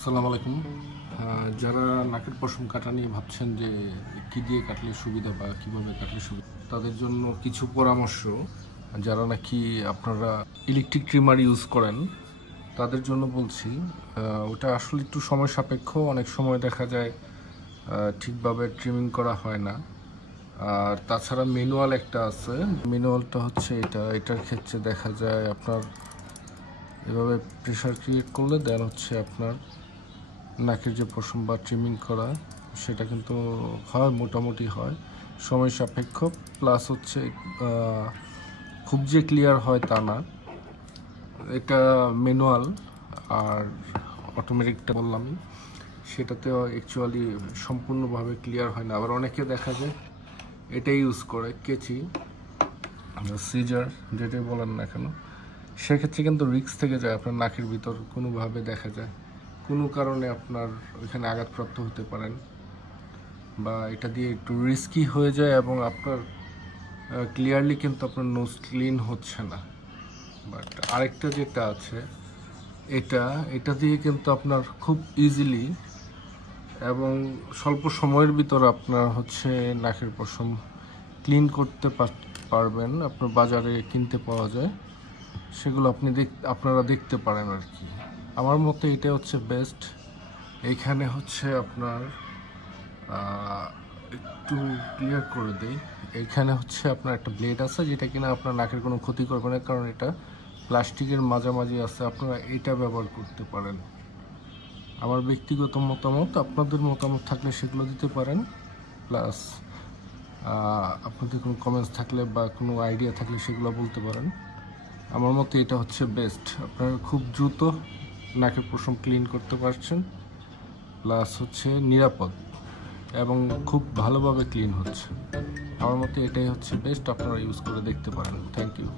আসসালামু আলাইকুম। যারা নাকের পশম কাটা নিয়ে ভাবছেন যে কী দিয়ে কাটলে সুবিধা বা কীভাবে কাটলে সুবিধা, তাদের জন্য কিছু পরামর্শ। যারা নাকি আপনারা ইলেকট্রিক ট্রিমার ইউজ করেন তাদের জন্য বলছি, ওটা আসলে একটু সময় সাপেক্ষ। অনেক সময় দেখা যায় ঠিকভাবে ট্রিমিং করা হয় না। আর তাছাড়া ম্যানুয়াল একটা আছে, ম্যানুয়ালটা হচ্ছে এটার ক্ষেত্রে দেখা যায় আপনার এভাবে প্রেশার ক্রিয়েট করলে দেন হচ্ছে আপনার নাকের যে পশম বা ট্রিমিং করা সেটা কিন্তু হয়, মোটামুটি হয়, সময় সাপেক্ষ। প্লাস হচ্ছে খুব যে ক্লিয়ার হয় তা না। এটা ম্যানুয়াল আর অটোমেটিকটা বললামই, সেটাতেও অ্যাকচুয়ালি সম্পূর্ণভাবে ক্লিয়ার হয় না। আবার অনেকে দেখা যায় এটাই ইউজ করে, কেচি, সিজার যেটাই বলেন না কেন, সেক্ষেত্রে কিন্তু রিস্ক থেকে যায়। আপনার নাকের ভিতর কোনোভাবে দেখা যায় কোনো কারণে আপনার ওইখানে আঘাতপ্রাপ্ত হতে পারেন, বা এটা দিয়ে একটু রিস্কি হয়ে যায় এবং আপনার ক্লিয়ারলি কিন্তু আপনার নোজ ক্লিন হচ্ছে না। বাট আরেকটা যেটা আছে, এটা দিয়ে কিন্তু আপনার খুব ইজিলি এবং স্বল্প সময়ের ভিতর আপনার হচ্ছে নাকের পশম ক্লিন করতে পারবেন। আপনার বাজারে কিনতে পাওয়া যায়, সেগুলো আপনারা দেখতে পারেন আর কি। আমার মতে এটা হচ্ছে বেস্ট। এইখানে হচ্ছে আপনার একটু ক্লিয়ার করে দেই, এইখানে হচ্ছে আপনার একটা ব্লেড আছে যেটা কিনা আপনার নাকের কোনো ক্ষতি করবে না, কারণ এটা প্লাস্টিকের মাঝামাঝি আছে। আপনারা এটা ব্যবহার করতে পারেন। আমার ব্যক্তিগত মতামত, আপনাদের মতামত থাকলে সেগুলো দিতে পারেন। প্লাস আপনাদের কোনো কমেন্টস থাকলে বা কোনো আইডিয়া থাকলে সেগুলো বলতে পারেন। আমার মতে এটা হচ্ছে বেস্ট। আপনারা খুব দ্রুত নাকের পশম ক্লিন করতে পারছেন, প্লাস হচ্ছে নিরাপদ এবং খুব ভালোভাবে ক্লিন হচ্ছে। আমার মতে এটাই হচ্ছে বেস্ট। আপনারা ইউজ করে দেখতে পারেন। Thank you.